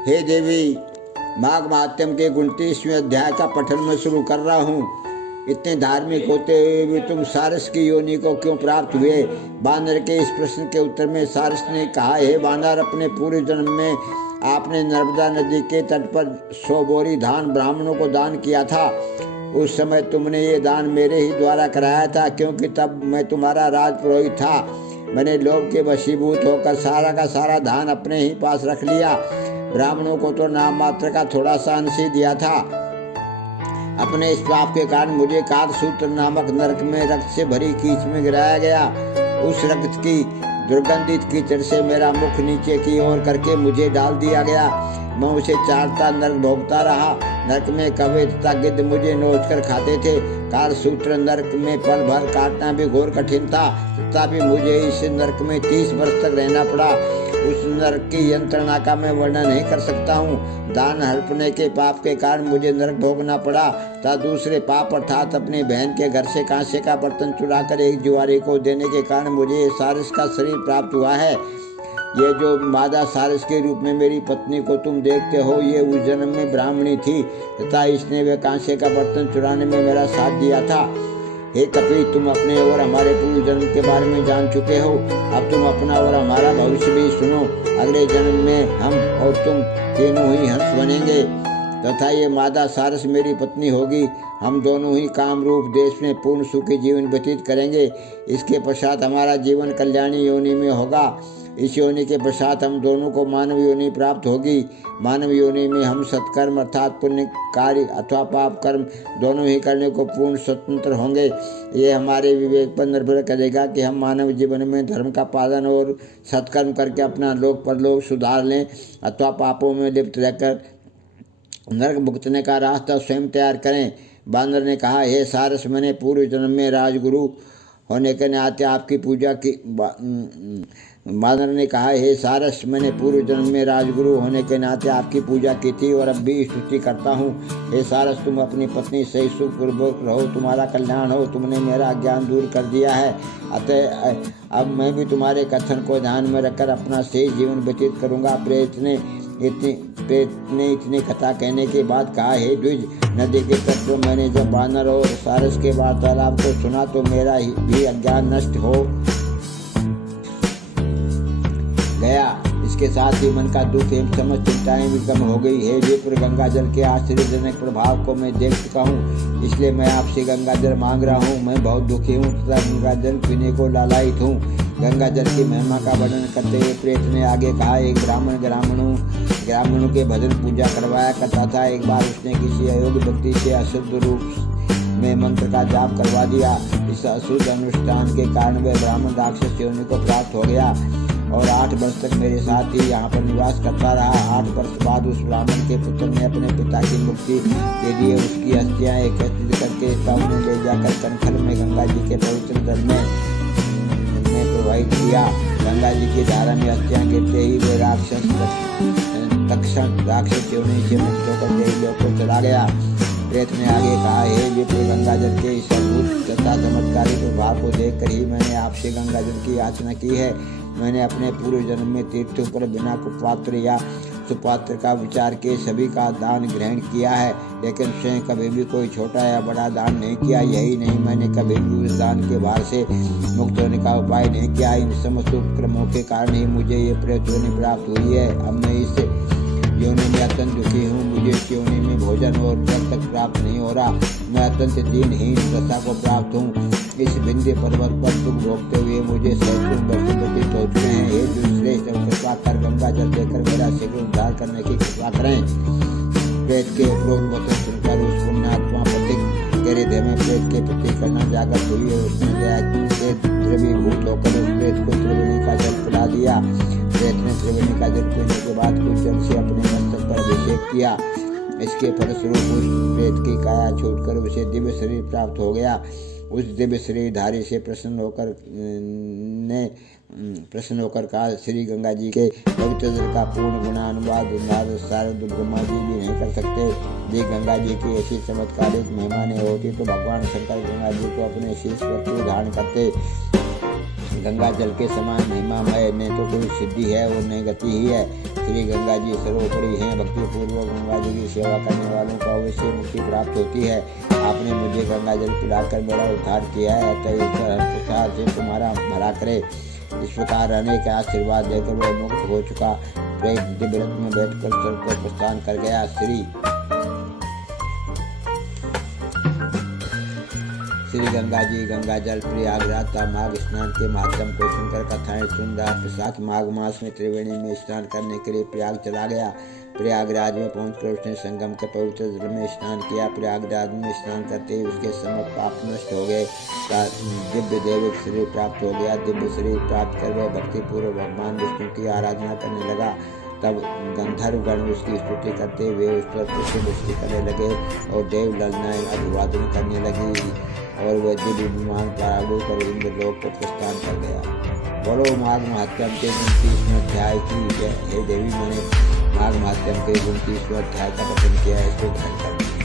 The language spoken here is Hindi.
हे देवी, माघ महात्म्य के 29वें अध्याय का पठन मैं शुरू कर रहा हूँ। इतने धार्मिक होते हुए भी तुम सारस की योनि को क्यों प्राप्त हुए? बानर के इस प्रश्न के उत्तर में सारस ने कहा, हे बानर, अपने पूर्व जन्म में आपने नर्मदा नदी के तट पर 100 बोरी धान ब्राह्मणों को दान किया था। उस समय तुमने ये दान मेरे ही द्वारा कराया था, क्योंकि तब मैं तुम्हारा राजपुरोहित था। मैंने लोभ के वशीभूत होकर सारा का सारा धान अपने ही पास रख लिया। ब्राह्मणों को तो नाम मात्र का थोड़ा सा अंश ही दिया था। अपने इस पाप के कारण मुझे कालसूत्र नामक नरक में रक्त से भरी कीच में गिराया गया। उस रक्त की दुर्गंधित कीचड़ से मेरा मुख नीचे की ओर करके मुझे डाल दिया गया। मैं उसे चारता नरक भोगता रहा। नरक में कौवे तथा गिद्ध मुझे नोच कर खाते थे। कालसूत्र नरक में पल भर काटना भी घोर कठिन था, तथापि मुझे इस नरक में 30 वर्ष तक रहना पड़ा। उस नरक की यंत्रणा का मैं वर्णन नहीं कर सकता हूँ। दान हड़पने के पाप के कारण मुझे नरक भोगना पड़ा तथा दूसरे पाप अर्थात अपनी बहन के घर से कांसे का बर्तन चुरा कर एक जुआरी को देने के कारण मुझे सारस का शरीर प्राप्त हुआ है। ये जो मादा सारस के रूप में मेरी पत्नी को तुम देखते हो, ये उस जन्म में ब्राह्मणी थी तथा इसने वे कांसे का बर्तन चुराने में मेरा साथ दिया था। हे कपि, तुम अपने और हमारे पूर्व जन्म के बारे में जान चुके हो। अब तुम अपना और हमारा भविष्य भी सुनो। अगले जन्म में हम और तुम तीनों ही हंस बनेंगे तथा ये मादा सारस मेरी पत्नी होगी। हम दोनों ही काम रूप देश में पूर्ण सुखी जीवन व्यतीत करेंगे। इसके पश्चात हमारा जीवन कल्याणी योनि में होगा। इस योनि के पश्चात हम दोनों को मानव योनि प्राप्त होगी। मानव योनि में हम सत्कर्म अर्थात पुण्य कार्य अथवा पाप कर्म दोनों ही करने को पूर्ण स्वतंत्र होंगे। ये हमारे विवेक पर निर्भर करेगा कि हम मानव जीवन में धर्म का पालन और सत्कर्म करके अपना लोक परलोक सुधार लें अथवा पापों में लिप्त रहकर नरक भुगतने का रास्ता स्वयं तैयार करें। बानर ने कहा, हे सारस, मैंने पूर्व जन्म में राजगुरु होने के नाते आपकी पूजा की। बानर ने कहा, हे सारस, मैंने पूर्व जन्म में राजगुरु होने के नाते आपकी पूजा की थी और अब भी स्तुति करता हूँ। हे सारस, तुम अपनी पत्नी से सुखपूर्वक रहो, तुम्हारा कल्याण हो। तुमने मेरा ज्ञान दूर कर दिया है, अतः अब मैं भी तुम्हारे कथन को ध्यान में रखकर अपना शेष जीवन व्यतीत करूँगा। प्रेत ने इतनी कथा कहने के बाद कहा, हे द्विज, नदी के तट पर मैंने जब बानर और सारस के वार्तालाप को सुना तो मेरा भी अज्ञान नष्ट हो गया। इसके साथ ही मन का दुख एवं समस्त चिंताएं भी कम हो गई। हे विप्र, गंगा जल के आश्चर्यजनक प्रभाव को मैं देख चुका हूँ, इसलिए मैं आपसे गंगा जल मांग रहा हूँ। मैं बहुत दुखी हूँ तथा गंगा जल पीने को लालायित हूँ। गंगा जल की महिमा का वर्णन करते हुए प्रेत ने आगे कहा, एक ब्राह्मण ग्रामीणों के भजन पूजा करवाया करता था। एक बार उसने किसी अयोग्य व्यक्ति से अशुद्ध रूप में मंत्र का जाप करवा दिया। इस अशुद्ध अनुष्ठान के कारण वह ब्राह्मण राक्षस योनि को प्राप्त हो गया और 8 वर्ष तक मेरे साथ ही यहाँ पर निवास करता रहा। 8 वर्ष बाद उस ब्राह्मण के पुत्र ने अपने पिता की मुक्ति के लिए उसकी अस्थियाँ एकत्रित करके उन्हें ले जाकर कनखल में गंगा जी के पवित्र जल में प्रवाहित किया। गंगा जी की धारा में अस्थियाँ गिरते ही वे तक्षण राक्षस योनि से मुक्त होकर देवलोक को चला गया। प्रेत ने आगे कहा, हे विप्र, गंगा जल के इस अद्भुत तथा चमत्कारी प्रभाव को देखकर ही मैंने आपसे गंगा जल की याचना की है। मैंने अपने पूर्व जन्म में तीर्थों पर बिना कुपात्र या सुपात्र का विचार के सभी का दान ग्रहण किया है, लेकिन स्वयं कभी भी कोई छोटा या बड़ा दान नहीं किया। यही नहीं, मैंने कभी भी उस दान के भार से मुक्त होने का उपाय नहीं किया। इन समस्त उपक्रमों के कारण ही मुझे ये प्रेत योनि प्राप्त हुई है। अब मैं इस योनि में अत्यंत दुखी हूँ। मुझे इस योनि में भोजन और जल तक प्राप्त नहीं हो रहा। मैं अत्यंत दीनहीन दशा को प्राप्त हूँ। इस विंध्य पर्वत पर दुख भोगते हुए मुझे सैकड़ों वर्ष व्यतीत हो चुके हैं। हे दुष्श्रेष्ठ, कृपा कर गंगा जल देकर मेरा शीघ्र उद्धार करने की कृपा करें। प्रेत के उपरोक्त वचन सुनकर उस पुण्यात्मा पथिक के हृदय में प्रेत के प्रति करुणा जागृत हुई है। उसने दया से द्रवीभूत होकर उस प्रेत को त्रिवेणी का जल पिला दिया। प्रेत ने त्रिवेणी का जल पीने के बाद कुछ जल से अपने मस्तक पर अभिषेक किया। इसके फलस्वरूप उस प्रेत की काया छूटकर उसे दिव्य शरीर प्राप्त हो गया। उस दिव्य शरीरधारी से प्रसन्न होकर कहा, श्री गंगा जी के पवित्र जल का पूर्ण गुणानुवाद शारद ब्रह्मा जी भी नहीं कर सकते। यदि गंगा जी की ऐसी चमत्कारिक महिमा नहीं होती तो भगवान शंकर गंगा जी को अपने शीर्ष पर क्यों धारण करते। गंगा जल के समान महिमामय, न तो कोई सिद्धि है और न गति ही है। श्री गंगा जी सर्वोपरि हैं। भक्ति पूर्वक गंगा जी की सेवा करने वालों को अवश्य मुक्ति प्राप्त होती है। आपने मुझे गंगा जल पिलाकर मेरा उद्धार किया है, तो ईश्वर हर प्रकार से तुम्हारा भला करे। इस प्रकार अनेक आशीर्वाद देकर वह मुक्त हो चुका प्रेत दिव्य रथ में बैठकर स्वर्ग को प्रस्थान कर गया। श्री गंगा जी गंगा जल प्रयागराज का माघ स्नान के माध्यम को सुनकर कथाएं सुन रहा प्रसाद माघ मास में त्रिवेणी में स्नान करने के लिए प्रयाग चला गया। प्रयागराज में पहुंचकर उसने संगम के पवित्र जल में स्नान किया। प्रयागराज में स्नान करते ही उसके समस्त पाप नष्ट हो गए, दिव्य दैविक शरीर प्राप्त हो गया। दिव्य शरीर प्राप्त कर वह भक्तिपूर्वक भगवान विष्णु की आराधना करने लगा। तब गंधर्वगण उसकी स्तुति करते हुए उस पर पुष्प वृष्टि करने लगे और देव ललनाएं अभिवादन करने लगी और वह दिव्य विमान पर आगे कर इंद्रलोक को प्रस्थान कर गया। बोलो माघ महात्म्यम के 29वें अध्याय की जय। हे देवी, मैंने माघ महात्म्यम के 29वें अध्याय का पठन किया है, इसको ध्यान करना।